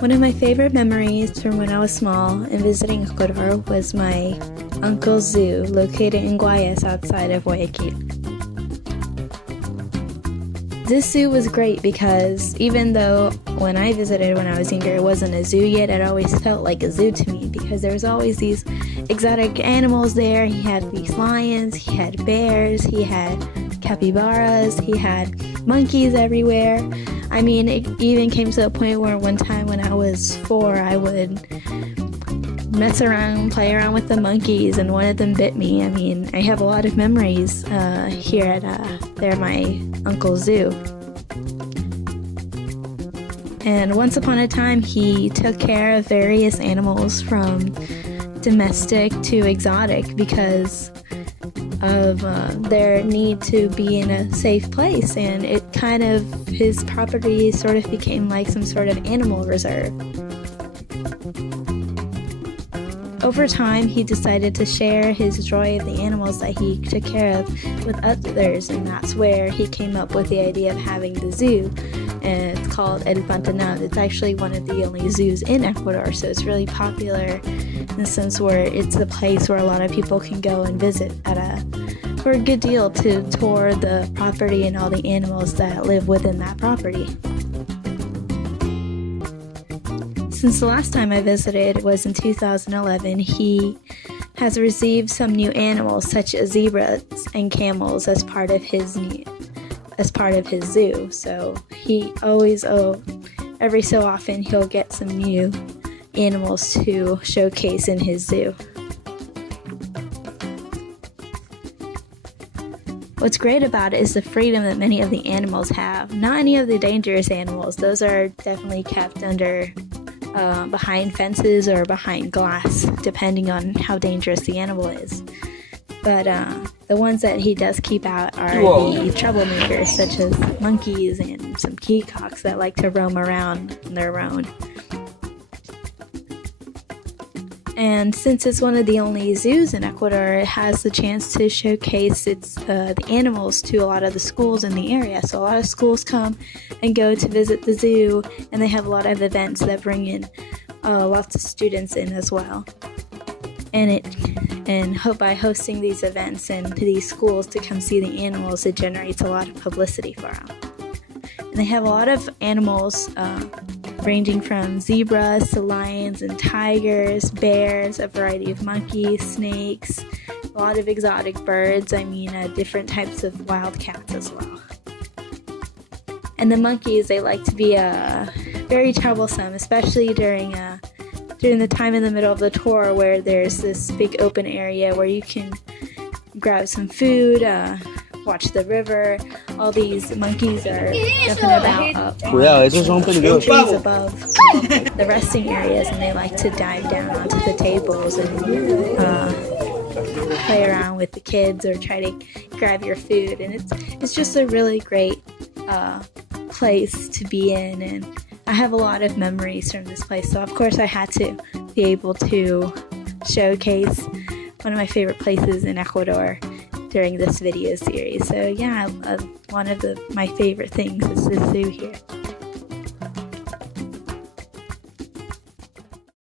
One of my favorite memories from when I was small and visiting Ecuador was my uncle's zoo located in Guayas outside of Guayaquil. This zoo was great because even though when I visited when I was younger it wasn't a zoo yet, it always felt like a zoo to me because there was always these exotic animals there. He had these lions, he had bears, he had capybaras, he had monkeys everywhere. I mean, it even came to a point where one time when I was 4, I would mess around, play around with the monkeys, and one of them bit me. I mean, I have a lot of memories here at my uncle's zoo. And once upon a time, he took care of various animals from domestic to exotic because of their need to be in a safe place, and his property sort of became like some sort of animal reserve. Over time, he decided to share his joy of the animals that he took care of with others, and that's where he came up with the idea of having the zoo. And it's called El Pantanal. It's actually one of the only zoos in Ecuador, so it's really popular in the sense where it's a place where a lot of people can go and visit for a good deal to tour the property and all the animals that live within that property. Since the last time I visited was in 2011, he has received some new animals such as zebras and camels as part of his zoo. So he always, every so often, he'll get some new animals to showcase in his zoo. What's great about it is the freedom that many of the animals have. Not any of the dangerous animals. Those are definitely kept under behind fences or behind glass, depending on how dangerous the animal is. But the ones that he does keep out are the troublemakers, such as monkeys and some peacocks that like to roam around on their own. And since it's one of the only zoos in Ecuador, it has the chance to showcase the animals to a lot of the schools in the area. So a lot of schools come and go to visit the zoo, and they have a lot of events that bring in lots of students in as well. By hosting these events and to these schools to come see the animals, it generates a lot of publicity for them. And they have a lot of animals ranging from zebras to lions and tigers, bears, a variety of monkeys, snakes, a lot of exotic birds, different types of wild cats as well. And the monkeys, they like to be very troublesome, especially during the time in the middle of the tour where there's this big open area where you can grab some food, watch the river. All these monkeys are up and about up on trees above the resting areas, and they like to dive down onto the tables and play around with the kids or try to grab your food. And it's just a really great place to be in, and I have a lot of memories from this place. So of course I had to be able to showcase one of my favorite places in Ecuador during this video series. So yeah, one of my favorite things is the zoo here.